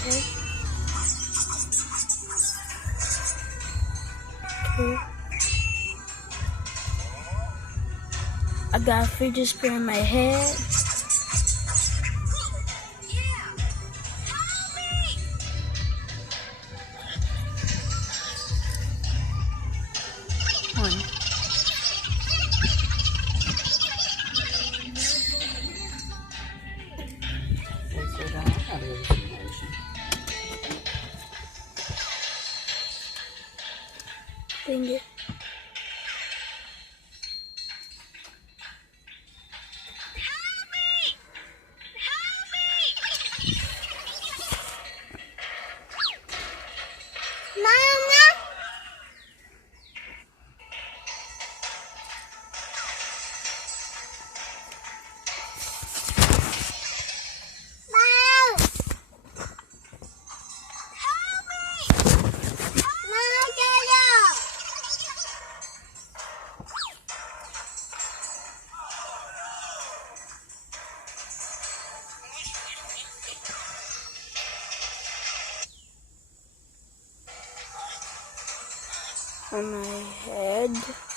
Okay. Okay. I got a fidget spinner in my head. One. Insert out. I gotta go get some lotion. Dang it. Mama! On my head.